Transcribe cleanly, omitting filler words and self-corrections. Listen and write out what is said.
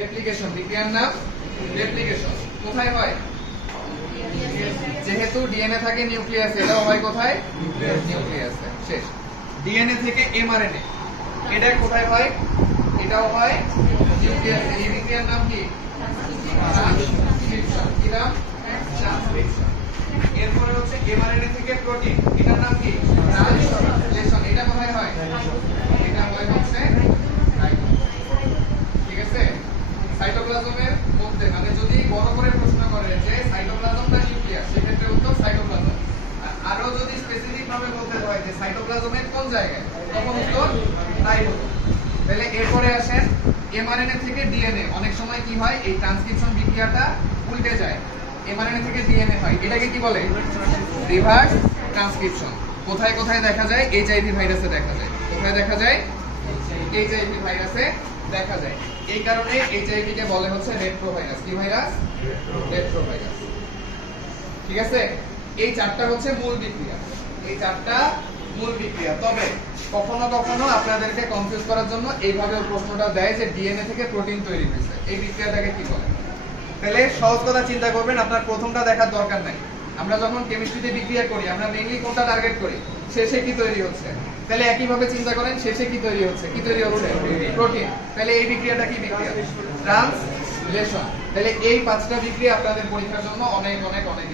Replication, বিক্রিয়ার নাম replication. কোথায় হয়? যেহেতু ডিএনএ থাকে নিউক্লিয়াসে, এটাও হয় কোথায়? নিউক্লিয়াসে। শেষ। ডিএনএ থেকে এমআরএনএ, এটা কোথায় হয়? এটাও হয় নিউক্লিয়াসে। এই বিক্রিয়ার নাম কি? ট্রান্সক্রিপশন। কি নাম? ট্রান্সক্রিপশন। এরপরে হচ্ছে এমআরএনএ থেকে প্রোটিন, এটার নাম কি? ট্রান্সলেশন। এটা কোথায় হয়? এটা হয় হচ্ছে ঠিক আছে সাইটোপ্লাজমের মধ্যে। মানে যদি বড় করে প্রশ্ন করে যে সাইটোপ্লাজম না নিউক্লিয়াস, সেক্ষেত্রে উত্তর সাইটোপ্লাজম। আরো যদি স্পেসিফিক ভাবে বলতে হয় যে সাইটোপ্লাজমের কোন জায়গায়, তখন উত্তর রাইবোজোম। তাহলে এরপরে আসেন এমআরএনএ থেকে ডিএনএ। অনেক সময় কি হয়, এই ট্রান্সক্রিপশন বিক্রিয়াটা উল্টে যায়, এমআরএনএ থেকে ডিএনএ হয়। এটাকে কি বলে? Reverse transcription. কোথায় কোথায় দেখা যায়? এইচআইভি ভাইরাসে দেখা যায়। কোথায় দেখা যায়? এইচআইভি ভাইরাসে দেখা যায়। এই কারণে এইচআইভি কে বলে হচ্ছে রেট্রো ভাইরাস। কি ভাইরাস? Retro virus. ঠিক আছে, এই চারটা হচ্ছে মূল বিক্রিয়া। এই চারটা মূল বিক্রিয়া। তবে কখনো কখনো আপনাদেরকে কনফিউজ করার জন্য এইভাবে প্রশ্নটা দেয় যে ডিএনএ থেকে প্রোটিন তৈরি হয়েছে, এই বিক্রিয়াটাকে কি বলে? তাহলে সহজ কথা চিন্তা করবেন, আপনার প্রথমটা দেখার দরকার নাই। আমরা যখন কেমিস্ট্রিতে বিক্রিয়া করি, আমরা মেইনলি কোনটা টার্গেট করি? শেষে কি তৈরি হচ্ছে। তাহলে একই ভাবে চিন্তা করেন, শেষে কি তৈরি হচ্ছে? কি তৈরি হচ্ছে? প্রোটিন। তাহলে এই বিক্রিয়াটা কি বিক্রিয়া? ট্রান্সলেশন। তাহলে এই পাঁচটা বিক্রিয়া আপনাদের পরীক্ষার জন্য অনেক অনেক অনেক